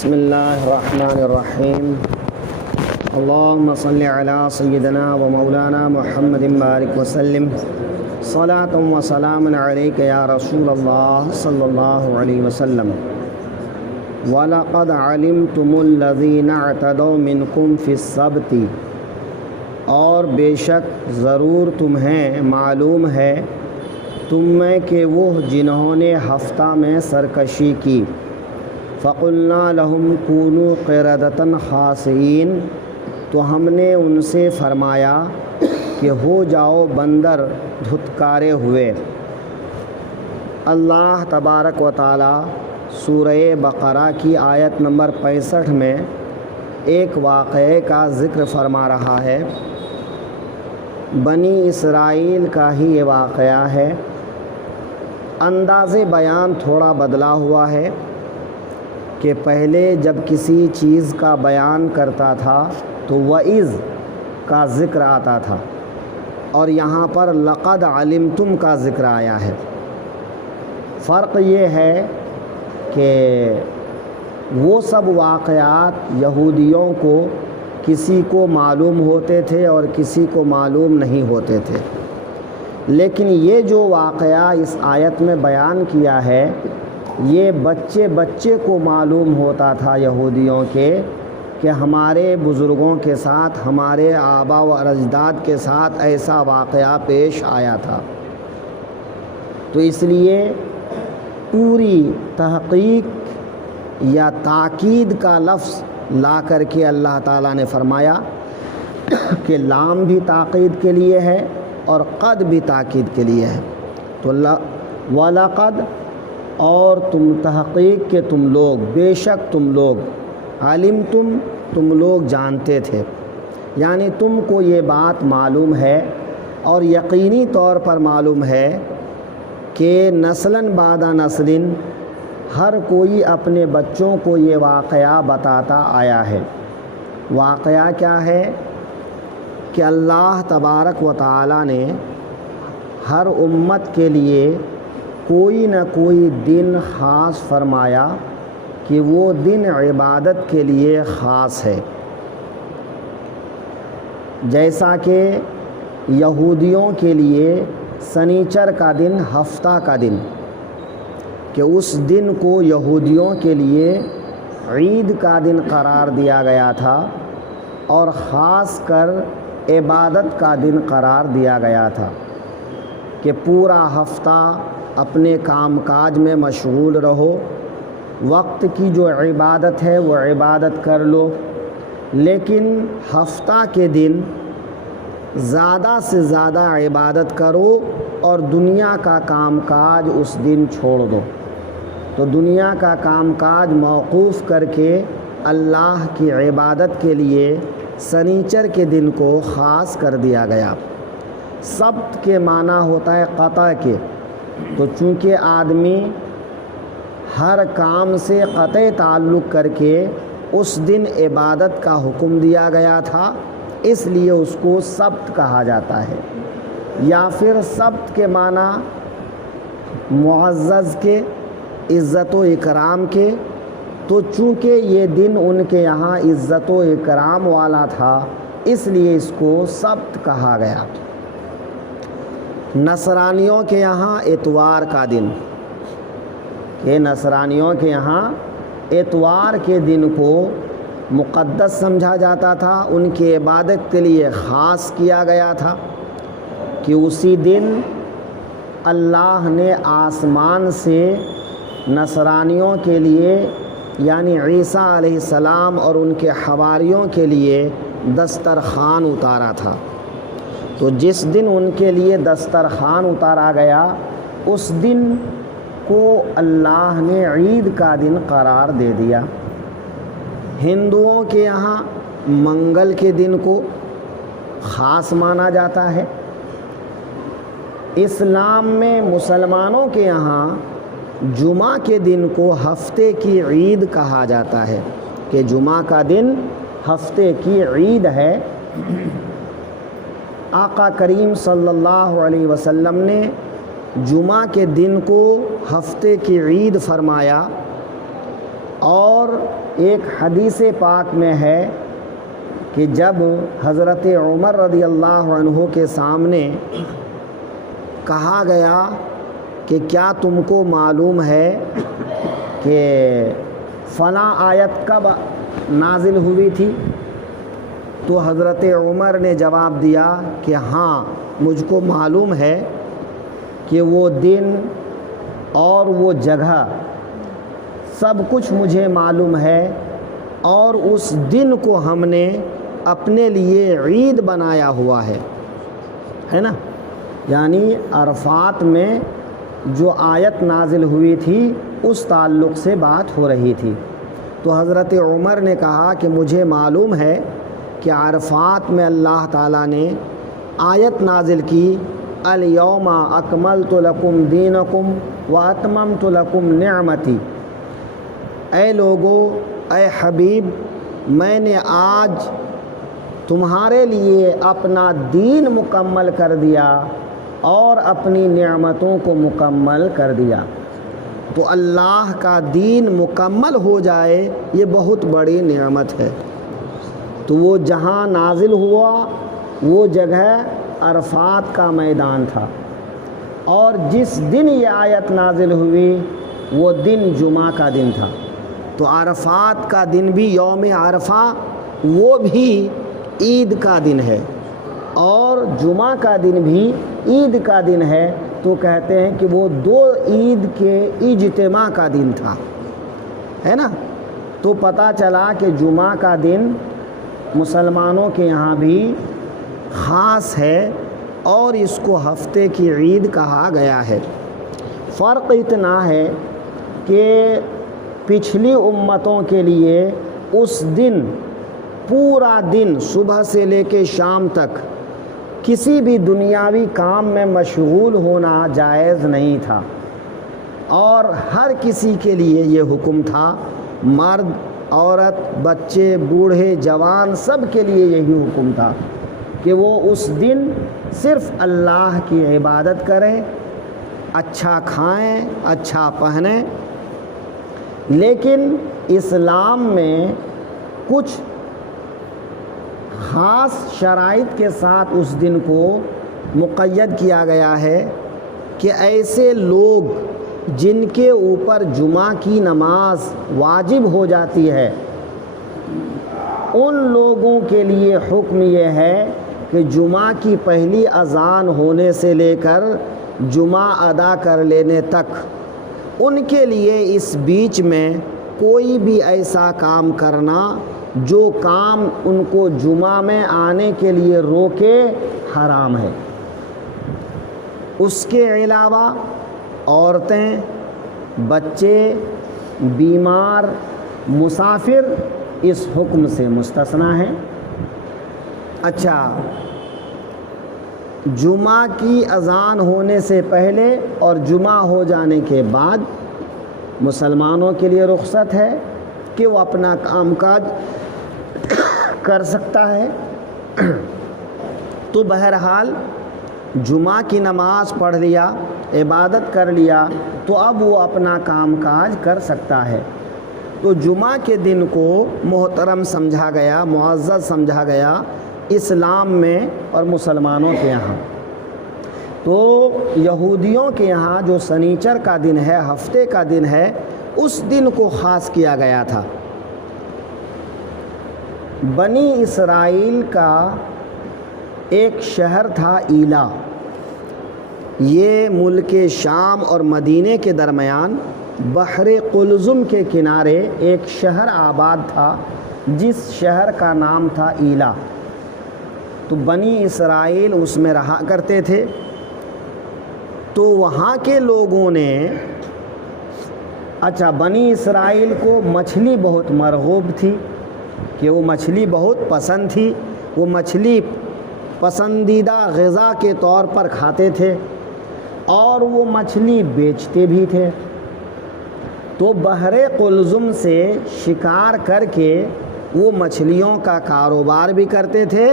بسم اللہ الرحمن الرحیم اللہم صلی علی سیدنا و مولانا محمد بارک وسلم صلاۃ و سلام علیک یا رسول اللہ صلی اللہ علیہ وسلم وَلَقَدْ عَلِمْتُمُ الَّذِينَ اعْتَدَوْا مِنْكُمْ فِي السَّبْتِ، اور بے شک ضرور تمہیں معلوم ہے تم میں کہ وہ جنہوں نے ہفتہ میں سرکشی کی، فَقُلْنَا لَهُمْ كُونُوا قِرَدَةً خَاسِئِينَ، تو ہم نے ان سے فرمایا کہ ہو جاؤ بندر دھتکارے ہوئے۔ اللہ تبارک و تعالی سورہ بقرہ کی آیت نمبر 65 میں ایک واقعے کا ذکر فرما رہا ہے۔ بنی اسرائیل کا ہی یہ واقعہ ہے۔ انداز بیان تھوڑا بدلا ہوا ہے کہ پہلے جب کسی چیز کا بیان کرتا تھا تو وَإِذْ کا ذکر آتا تھا، اور یہاں پر لَقَدْ عَلِمْتُمْ کا ذکر آیا ہے۔ فرق یہ ہے کہ وہ سب واقعات یہودیوں کو کسی کو معلوم ہوتے تھے اور کسی کو معلوم نہیں ہوتے تھے، لیکن یہ جو واقعہ اس آیت میں بیان کیا ہے یہ بچے بچے کو معلوم ہوتا تھا یہودیوں کے کہ ہمارے بزرگوں کے ساتھ، ہمارے آبا و اجداد کے ساتھ ایسا واقعہ پیش آیا تھا۔ تو اس لیے پوری تحقیق یا تاکید کا لفظ لا کر کے اللہ تعالیٰ نے فرمایا کہ لام بھی تاکید کے لیے ہے اور قد بھی تاکید کے لیے ہے۔ تو وَلَقَدْ، اور تم تحقیق کہ تم لوگ، بے شک تم لوگ، علمتم تم لوگ جانتے تھے، یعنی تم کو یہ بات معلوم ہے اور یقینی طور پر معلوم ہے کہ نسلاً بعد نسل ہر کوئی اپنے بچوں کو یہ واقعہ بتاتا آیا ہے۔ واقعہ کیا ہے کہ اللہ تبارک و تعالی نے ہر امت کے لیے کوئی نہ کوئی دن خاص فرمایا کہ وہ دن عبادت کے لیے خاص ہے۔ جیسا کہ یہودیوں کے لیے سنیچر کا دن ہفتہ کا دن، کہ اس دن کو یہودیوں کے لیے عید کا دن قرار دیا گیا تھا اور خاص کر عبادت کا دن قرار دیا گیا تھا کہ پورا ہفتہ اپنے کام کاج میں مشغول رہو، وقت کی جو عبادت ہے وہ عبادت کر لو، لیکن ہفتہ کے دن زیادہ سے زیادہ عبادت کرو اور دنیا کا کام کاج اس دن چھوڑ دو۔ تو دنیا کا کام کاج موقوف کر کے اللہ کی عبادت کے لیے سنیچر کے دن کو خاص کر دیا گیا۔ سبت کے معنی ہوتا ہے قطع کے، تو چونکہ آدمی ہر کام سے قطع تعلق کر کے اس دن عبادت کا حکم دیا گیا تھا، اس لیے اس کو سبت کہا جاتا ہے۔ یا پھر سبت کے معنی معزز کے، عزت و اکرام کے، تو چونکہ یہ دن ان کے یہاں عزت و اکرام والا تھا اس لیے اس کو سبت کہا گیا۔ نصرانیوں کے یہاں اتوار کا دن، کہ نصرانیوں کے یہاں اتوار کے دن کو مقدس سمجھا جاتا تھا، ان کی عبادت کے لیے خاص کیا گیا تھا کہ اسی دن اللہ نے آسمان سے نصرانیوں کے لیے یعنی عیسیٰ علیہ السلام اور ان کے حواریوں کے لیے دسترخوان اتارا تھا۔ تو جس دن ان کے لیے دسترخوان اتارا گیا اس دن کو اللہ نے عید کا دن قرار دے دیا۔ ہندوؤں کے یہاں منگل کے دن کو خاص مانا جاتا ہے۔ اسلام میں مسلمانوں کے یہاں جمعہ کے دن کو ہفتے کی عید کہا جاتا ہے کہ جمعہ کا دن ہفتے کی عید ہے۔ آقا کریم صلی اللہ علیہ وسلم نے جمعہ کے دن کو ہفتے کی عید فرمایا اور ایک حدیث پاک میں ہے کہ جب حضرت عمر رضی اللہ عنہ کے سامنے کہا گیا کہ کیا تم کو معلوم ہے کہ فلاں آیت کب نازل ہوئی تھی؟ تو حضرت عمر نے جواب دیا کہ ہاں مجھ کو معلوم ہے کہ وہ دن اور وہ جگہ سب کچھ مجھے معلوم ہے، اور اس دن کو ہم نے اپنے لیے عید بنایا ہوا ہے نا، یعنی عرفات میں جو آیت نازل ہوئی تھی اس تعلق سے بات ہو رہی تھی۔ تو حضرت عمر نے کہا کہ مجھے معلوم ہے کہ عرفات میں اللہ تعالیٰ نے آیت نازل کی، الیوم اکملت لکم دینکم واتممت لکم نعمتی، اے لوگو، اے حبیب، میں نے آج تمہارے لیے اپنا دین مکمل کر دیا اور اپنی نعمتوں کو مکمل کر دیا۔ تو اللہ کا دین مکمل ہو جائے یہ بہت بڑی نعمت ہے۔ تو وہ جہاں نازل ہوا وہ جگہ عرفات کا میدان تھا، اور جس دن یہ آیت نازل ہوئی وہ دن جمعہ کا دن تھا۔ تو عرفات کا دن بھی، یوم عرفہ، وہ بھی عید کا دن ہے، اور جمعہ کا دن بھی عید کا دن ہے۔ تو کہتے ہیں کہ وہ دو عید کے اجتماع کا دن تھا، ہے نا۔ تو پتہ چلا کہ جمعہ کا دن مسلمانوں کے یہاں بھی خاص ہے، اور اس کو ہفتے کی عید کہا گیا ہے۔ فرق اتنا ہے کہ پچھلی امتوں کے لیے اس دن پورا دن صبح سے لے کے شام تک کسی بھی دنیاوی کام میں مشغول ہونا جائز نہیں تھا، اور ہر کسی کے لیے یہ حکم تھا، مرد، عورت، بچے، بوڑھے، جوان، سب کے لیے یہی حکم تھا کہ وہ اس دن صرف اللہ کی عبادت کریں، اچھا کھائیں، اچھا پہنیں۔ لیکن اسلام میں کچھ خاص شرائط کے ساتھ اس دن کو مقید کیا گیا ہے کہ ایسے لوگ جن کے اوپر جمعہ کی نماز واجب ہو جاتی ہے، ان لوگوں کے لیے حکم یہ ہے کہ جمعہ کی پہلی اذان ہونے سے لے کر جمعہ ادا کر لینے تک ان کے لیے اس بیچ میں کوئی بھی ایسا کام کرنا جو کام ان کو جمعہ میں آنے کے لیے روکے، حرام ہے۔ اس کے علاوہ عورتیں، بچے، بیمار، مسافر اس حکم سے مستثنیٰ ہیں۔ اچھا، جمعہ کی اذان ہونے سے پہلے اور جمعہ ہو جانے کے بعد مسلمانوں کے لیے رخصت ہے کہ وہ اپنا کام کاج کر سکتا ہے۔ تو بہرحال جمعہ کی نماز پڑھ لیا، عبادت کر لیا، تو اب وہ اپنا کام کاج کر سکتا ہے۔ تو جمعہ کے دن کو محترم سمجھا گیا، معزز سمجھا گیا اسلام میں اور مسلمانوں کے یہاں۔ تو یہودیوں کے یہاں جو سنیچر کا دن ہے، ہفتے کا دن ہے، اس دن کو خاص کیا گیا تھا۔ بنی اسرائیل کا ایک شہر تھا ایلا، یہ ملک شام اور مدینے کے درمیان بحر قلزم کے کنارے ایک شہر آباد تھا جس شہر کا نام تھا ایلا۔ تو بنی اسرائیل اس میں رہا کرتے تھے۔ تو وہاں کے لوگوں نے، اچھا، بنی اسرائیل کو مچھلی بہت مرغوب تھی کہ وہ مچھلی بہت پسند تھی، وہ مچھلی پسندیدہ غذا کے طور پر کھاتے تھے، اور وہ مچھلی بیچتے بھی تھے۔ تو بحر قلزم سے شکار کر کے وہ مچھلیوں کا کاروبار بھی کرتے تھے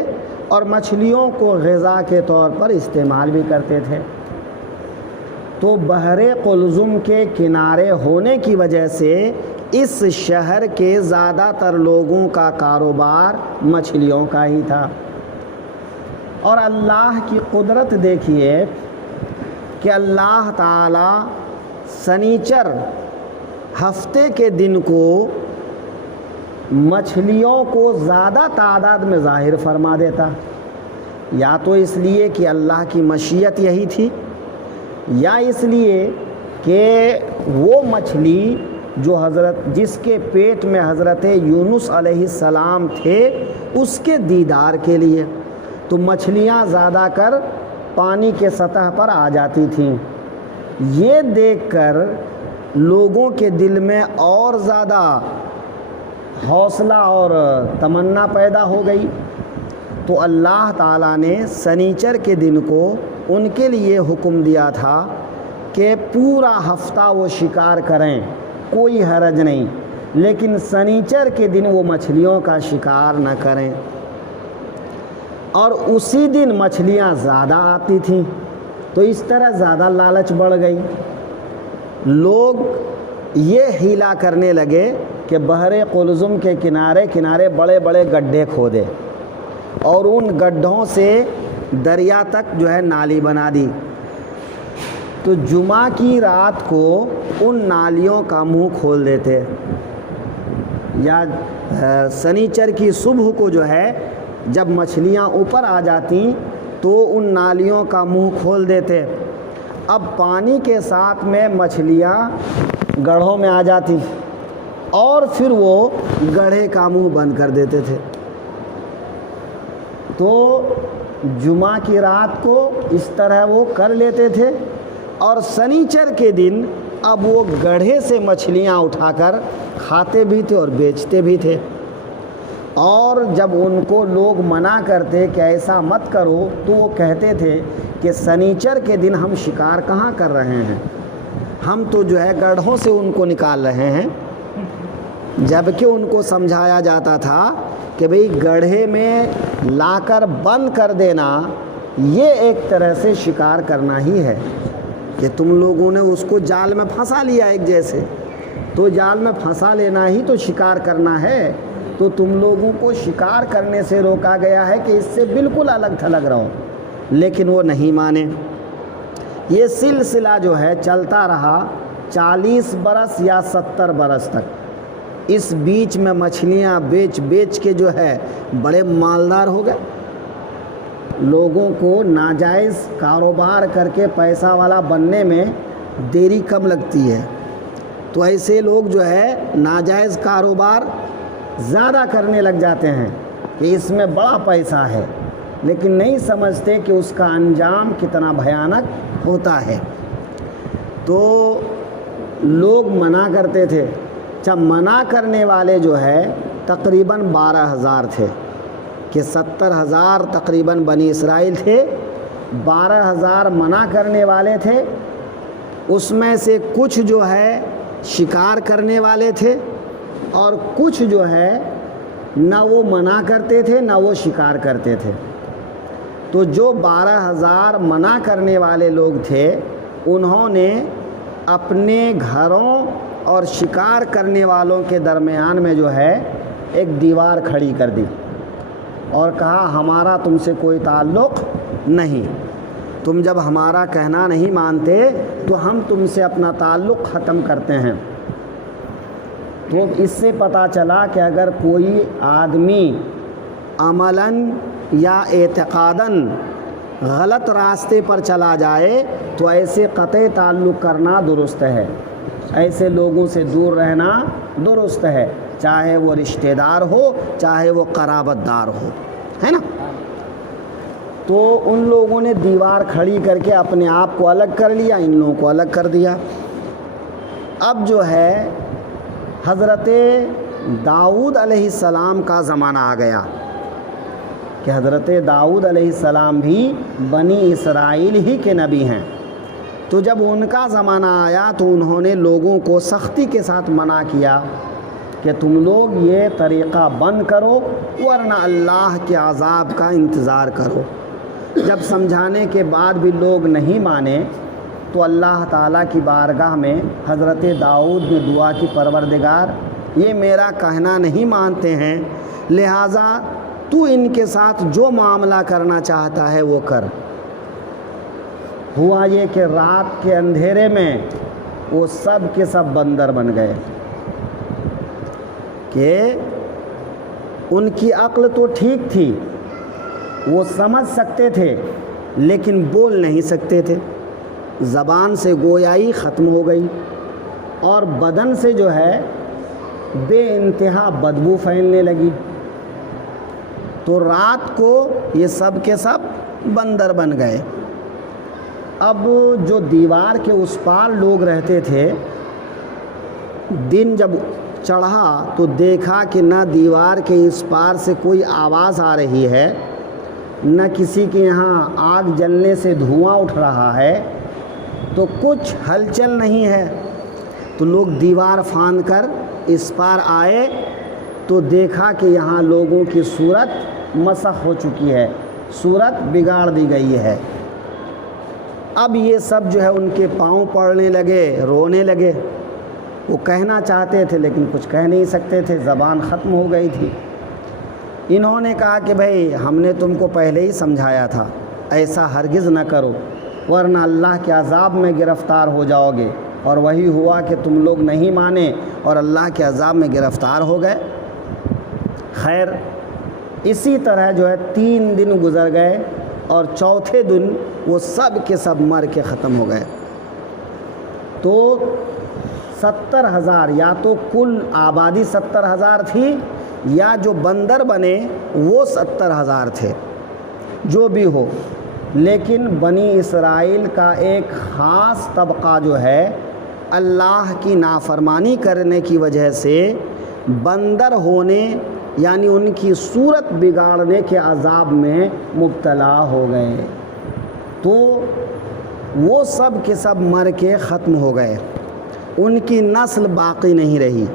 اور مچھلیوں کو غذا کے طور پر استعمال بھی کرتے تھے۔ تو بحر قلزم کے کنارے ہونے کی وجہ سے اس شہر کے زیادہ تر لوگوں کا کاروبار مچھلیوں کا ہی تھا۔ اور اللہ کی قدرت دیکھیے کہ اللہ تعالی سنیچر ہفتے کے دن کو مچھلیوں کو زیادہ تعداد میں ظاہر فرما دیتا، یا تو اس لیے کہ اللہ کی مشیت یہی تھی، یا اس لیے کہ وہ مچھلی جو جس کے پیٹ میں حضرت یونس علیہ السلام تھے اس کے دیدار کے لیے، تو مچھلیاں زیادہ کر پانی کے سطح پر آ جاتی تھیں۔ یہ دیکھ کر لوگوں کے دل میں اور زیادہ حوصلہ اور تمنا پیدا ہو گئی، تو اللہ تعالیٰ نے سنیچر کے دن کو ان کے لیے حکم دیا تھا کہ پورا ہفتہ وہ شکار کریں، کوئی حرج نہیں، لیکن سنیچر کے دن وہ مچھلیوں کا شکار نہ کریں۔ اور اسی دن مچھلیاں زیادہ آتی تھیں، تو اس طرح زیادہ لالچ بڑھ گئی۔ لوگ یہ حیلہ کرنے لگے کہ بحر قلزم کے کنارے کنارے بڑے بڑے گڈھے کھودے اور ان گڈھوں سے دریا تک جو ہے نالی بنا دی، تو جمعہ کی رات کو ان نالیوں کا منہ کھول دیتے، یا سنیچر کی صبح کو جو ہے جب مچھلیاں اوپر آ جاتی تو ان نالیوں کا منہ کھول دیتے۔ اب پانی کے ساتھ میں مچھلیاں گڑھوں میں آ جاتی اور پھر وہ گڑھے کا منہ بند کر دیتے تھے۔ تو جمعہ کی رات کو اس طرح وہ کر لیتے تھے، اور سنیچر کے دن اب وہ گڑھے سے مچھلیاں اٹھا کر کھاتے بھی تھے اور بیچتے بھی تھے۔ اور جب ان کو لوگ منع کرتے کہ ایسا مت کرو، تو وہ کہتے تھے کہ سنیچر کے دن ہم شکار کہاں کر رہے ہیں، ہم تو جو ہے گڑھوں سے ان کو نکال رہے ہیں۔ جبکہ ان کو سمجھایا جاتا تھا کہ بھئی گڑھے میں لا کر بند کر دینا یہ ایک طرح سے شکار کرنا ہی ہے، کہ تم لوگوں نے اس کو جال میں پھنسا لیا ایک جیسے، تو جال میں پھنسا لینا ہی تو شکار کرنا ہے، تو تم لوگوں کو شکار کرنے سے روکا گیا ہے کہ اس سے بالکل الگ تھلگ رہو۔ لیکن وہ نہیں مانے۔ یہ سلسلہ جو ہے چلتا رہا 40 برس یا 70 برس تک۔ اس بیچ میں مچھلیاں بیچ بیچ کے جو ہے بڑے مالدار ہو گئے۔ لوگوں کو ناجائز کاروبار کر کے پیسہ والا بننے میں دیری کم لگتی ہے، تو ایسے لوگ جو ہے ناجائز کاروبار زیادہ کرنے لگ جاتے ہیں کہ اس میں بڑا پیسہ ہے، لیکن نہیں سمجھتے کہ اس کا انجام کتنا بھیانک ہوتا ہے۔ تو لوگ منع کرتے تھے۔ جب منع کرنے والے جو ہے تقریباً 12,000 تھے، کہ 70,000 تقریباً بنی اسرائیل تھے، 12,000 منع کرنے والے تھے۔ اس میں سے کچھ جو ہے شکار کرنے والے تھے، اور کچھ جو ہے نہ وہ منع کرتے تھے نہ وہ شکار کرتے تھے۔ تو جو 12,000 منع کرنے والے لوگ تھے، انہوں نے اپنے گھروں اور شکار کرنے والوں کے درمیان میں جو ہے ایک دیوار کھڑی کر دی اور کہا ہمارا تم سے کوئی تعلق نہیں، تم جب ہمارا کہنا نہیں مانتے تو ہم تم سے اپنا تعلق ختم کرتے ہیں۔ تو اس سے پتہ چلا کہ اگر کوئی آدمی عملاً یا اعتقاداً غلط راستے پر چلا جائے تو ایسے قطع تعلق کرنا درست ہے، ایسے لوگوں سے دور رہنا درست ہے، چاہے وہ رشتہ دار ہو چاہے وہ قرابت دار ہو، ہے نا۔ تو ان لوگوں نے دیوار کھڑی کر کے اپنے آپ کو الگ کر لیا، ان لوگوں کو الگ کر دیا۔ اب جو ہے حضرت داؤد علیہ السلام کا زمانہ آ گیا کہ حضرت داؤد علیہ السلام بھی بنی اسرائیل ہی کے نبی ہیں۔ تو جب ان کا زمانہ آیا تو انہوں نے لوگوں کو سختی کے ساتھ منع کیا کہ تم لوگ یہ طریقہ بند کرو ورنہ اللہ کے عذاب کا انتظار کرو۔ جب سمجھانے کے بعد بھی لوگ نہیں مانے تو اللہ تعالیٰ کی بارگاہ میں حضرت داؤد نے دعا کی، پروردگار یہ میرا کہنا نہیں مانتے ہیں، لہٰذا تو ان کے ساتھ جو معاملہ کرنا چاہتا ہے وہ کر۔ ہوا یہ کہ رات کے اندھیرے میں وہ سب کے سب بندر بن گئے، کہ ان کی عقل تو ٹھیک تھی، وہ سمجھ سکتے تھے لیکن بول نہیں سکتے تھے، زبان سے گویائی ختم ہو گئی، اور بدن سے جو ہے بے انتہا بدبو پھیلنے لگی۔ تو رات کو یہ سب کے سب بندر بن گئے۔ اب جو دیوار کے اس پار لوگ رہتے تھے، دن جب چڑھا تو دیکھا کہ نہ دیوار کے اس پار سے کوئی آواز آ رہی ہے، نہ کسی کے یہاں آگ جلنے سے دھواں اٹھ رہا ہے، تو کچھ ہلچل نہیں ہے۔ تو لوگ دیوار پھاند کر اس پار آئے تو دیکھا کہ یہاں لوگوں کی صورت مسخ ہو چکی ہے، صورت بگاڑ دی گئی ہے۔ اب یہ سب جو ہے ان کے پاؤں پڑنے لگے، رونے لگے۔ وہ کہنا چاہتے تھے لیکن کچھ کہہ نہیں سکتے تھے، زبان ختم ہو گئی تھی۔ انہوں نے کہا کہ بھائی ہم نے تم کو پہلے ہی سمجھایا تھا، ایسا ہرگز نہ کرو ورنہ اللہ کے عذاب میں گرفتار ہو جاؤ گے، اور وہی ہوا کہ تم لوگ نہیں مانے اور اللہ کے عذاب میں گرفتار ہو گئے۔ خیر اسی طرح جو ہے 3 دن گزر گئے، اور چوتھے دن وہ سب کے سب مر کے ختم ہو گئے۔ تو 70,000، یا تو کل آبادی 70,000 تھی، یا جو بندر بنے وہ 70,000 تھے، جو بھی ہو۔ لیکن بنی اسرائیل کا ایک خاص طبقہ جو ہے اللہ کی نافرمانی کرنے کی وجہ سے بندر ہونے یعنی ان کی صورت بگاڑنے کے عذاب میں مبتلا ہو گئے، تو وہ سب کے سب مر کے ختم ہو گئے، ان کی نسل باقی نہیں رہی۔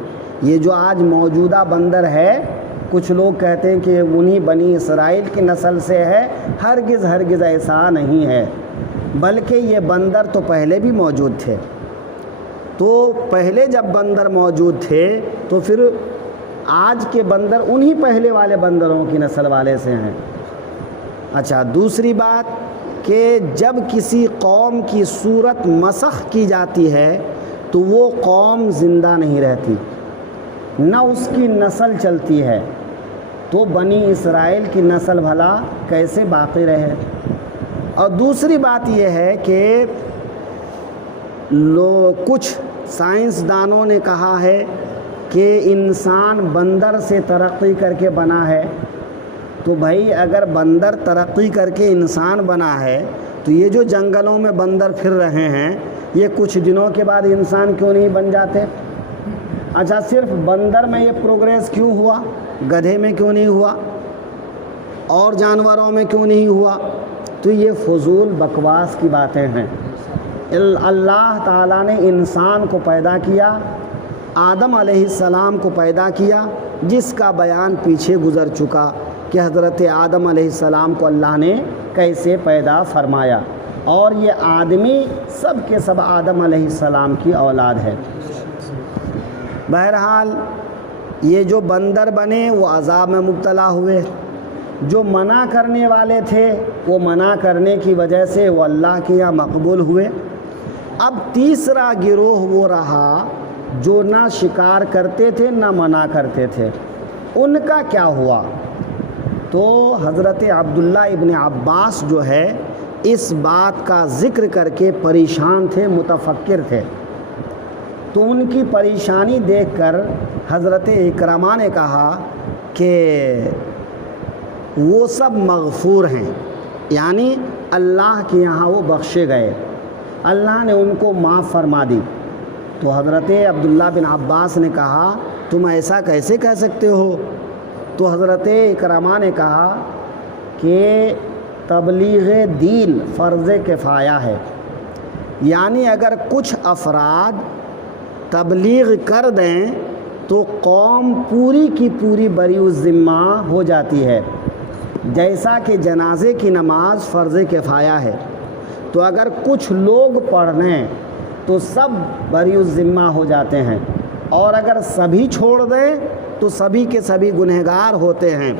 یہ جو آج موجودہ بندر ہے، کچھ لوگ کہتے ہیں کہ انہی بنی اسرائیل کی نسل سے ہے، ہرگز ہرگز ایسا نہیں ہے، بلکہ یہ بندر تو پہلے بھی موجود تھے۔ تو پہلے جب بندر موجود تھے تو پھر آج کے بندر انہی پہلے والے بندروں کی نسل والے سے ہیں۔ اچھا، دوسری بات کہ جب کسی قوم کی صورت مسخ کی جاتی ہے تو وہ قوم زندہ نہیں رہتی، نہ اس کی نسل چلتی ہے، تو بنی اسرائیل کی نسل بھلا کیسے باقی رہے؟ اور دوسری بات یہ ہے کہ کچھ سائنسدانوں نے کہا ہے کہ انسان بندر سے ترقی کر کے بنا ہے، تو بھائی اگر بندر ترقی کر کے انسان بنا ہے تو یہ جو جنگلوں میں بندر پھر رہے ہیں یہ کچھ دنوں کے بعد انسان کیوں نہیں بن جاتے؟ اچھا، صرف بندر میں یہ پروگریس کیوں ہوا، گدھے میں کیوں نہیں ہوا، اور جانوروں میں کیوں نہیں ہوا؟ تو یہ فضول بکواس کی باتیں ہیں۔ اللہ تعالیٰ نے انسان کو پیدا کیا، آدم علیہ السلام کو پیدا کیا، جس کا بیان پیچھے گزر چکا کہ حضرت آدم علیہ السلام کو اللہ نے کیسے پیدا فرمایا، اور یہ آدمی سب کے سب آدم علیہ السلام کی اولاد ہے۔ بہرحال یہ جو بندر بنے وہ عذاب میں مبتلا ہوئے، جو منع کرنے والے تھے وہ منع کرنے کی وجہ سے وہ اللہ کے یہاں مقبول ہوئے۔ اب تیسرا گروہ وہ رہا جو نہ شکار کرتے تھے نہ منع کرتے تھے، ان کا کیا ہوا؟ تو حضرت عبداللہ ابن عباس جو ہے اس بات کا ذکر کر کے پریشان تھے، متفکر تھے، تو ان کی پریشانی دیکھ کر حضرت اکرمہ نے کہا کہ وہ سب مغفور ہیں، یعنی اللہ کے یہاں وہ بخشے گئے، اللہ نے ان کو معاف فرما دی۔ تو حضرت عبداللہ بن عباس نے کہا تم ایسا کیسے کہہ سکتے ہو؟ تو حضرت اکرمہ نے کہا کہ تبلیغ دین فرض کفایہ ہے، یعنی اگر کچھ افراد تبلیغ کر دیں تو قوم پوری کی پوری بری الذمہ ہو جاتی ہے، جیسا کہ جنازے کی نماز فرض کفایہ ہے۔ تو اگر کچھ لوگ پڑھ لیں تو سب بری الذمہ ہو جاتے ہیں، اور اگر سبھی چھوڑ دیں تو سبھی کے سبھی گنہگار ہوتے ہیں۔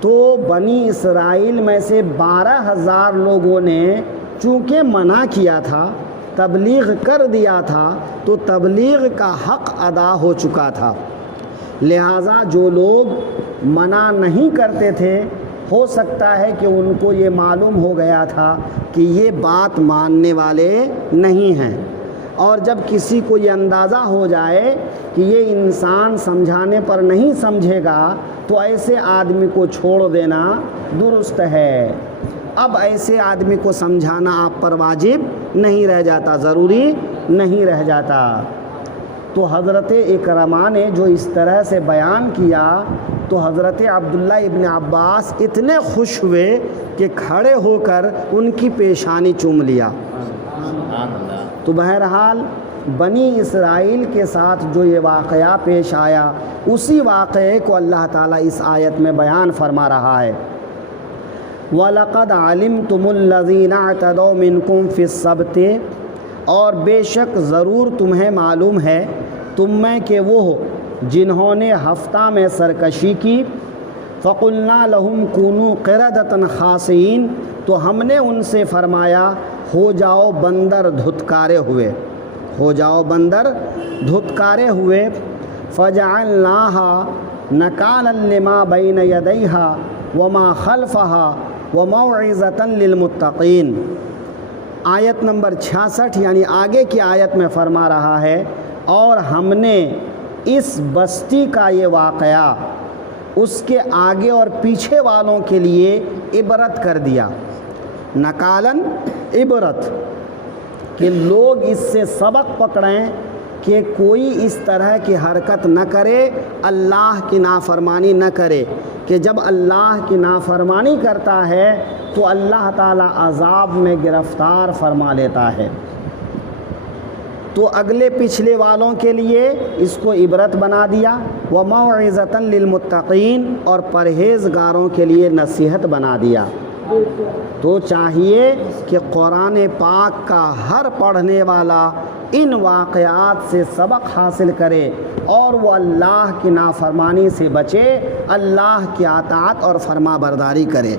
تو بنی اسرائیل میں سے 12,000 لوگوں نے چونکہ منع کیا تھا، تبلیغ کر دیا تھا، تو تبلیغ کا حق ادا ہو چکا تھا۔ لہٰذا جو لوگ منع نہیں کرتے تھے، ہو سکتا ہے کہ ان کو یہ معلوم ہو گیا تھا کہ یہ بات ماننے والے نہیں ہیں، اور جب کسی کو یہ اندازہ ہو جائے کہ یہ انسان سمجھانے پر نہیں سمجھے گا تو ایسے آدمی کو چھوڑ دینا درست ہے۔ اب ایسے آدمی کو سمجھانا آپ پر واجب نہیں رہ جاتا، ضروری نہیں رہ جاتا۔ تو حضرت اکرمہ نے جو اس طرح سے بیان کیا تو حضرت عبداللہ ابن عباس اتنے خوش ہوئے کہ کھڑے ہو کر ان کی پیشانی چوم لیا۔ تو بہرحال بنی اسرائیل کے ساتھ جو یہ واقعہ پیش آیا، اسی واقعے کو اللہ تعالیٰ اس آیت میں بیان فرما رہا ہے۔ وَلَقَدْ عَلِمْتُمُ الَّذِينَ اعْتَدَوْا مِنْكُمْ فِي السَّبْتِ، اور بے شک ضرور تمہیں معلوم ہے تم میں کہ وہ جنہوں نے ہفتہ میں سرکشی کی، فَقُلْنَا لَهُمْ كُونُوا قِرَدَةً خَاسِئِينَ، تو ہم نے ان سے فرمایا ہو جاؤ بندر دھتکارے ہوئے، ہو جاؤ بندر دھتکارے ہوئے۔ فَجَعَلْنَاهَا نَكَالًا لِمَا بَيْنَ يَدَيْهَا وَمَا خَلْفَهَا وَمَوْعِظَةً لِلْمُتَّقِينَ۔ آیت نمبر 66 یعنی آگے کی آیت میں فرما رہا ہے، اور ہم نے اس بستی کا یہ واقعہ اس کے آگے اور پیچھے والوں کے لیے عبرت کر دیا۔ نکالن عبرت، کہ لوگ اس سے سبق پکڑیں کہ کوئی اس طرح کی حرکت نہ کرے، اللہ کی نافرمانی نہ کرے، کہ جب اللہ کی نافرمانی کرتا ہے تو اللہ تعالیٰ عذاب میں گرفتار فرما لیتا ہے۔ تو اگلے پچھلے والوں کے لیے اس کو عبرت بنا دیا، وَمَوْعِظَةً لِلْمُتَّقِينَ، اور پرہیزگاروں کے لیے نصیحت بنا دیا۔ تو چاہیے کہ قرآن پاک کا ہر پڑھنے والا ان واقعات سے سبق حاصل کرے اور وہ اللہ کی نافرمانی سے بچے، اللہ کی اطاعت اور فرما برداری کرے۔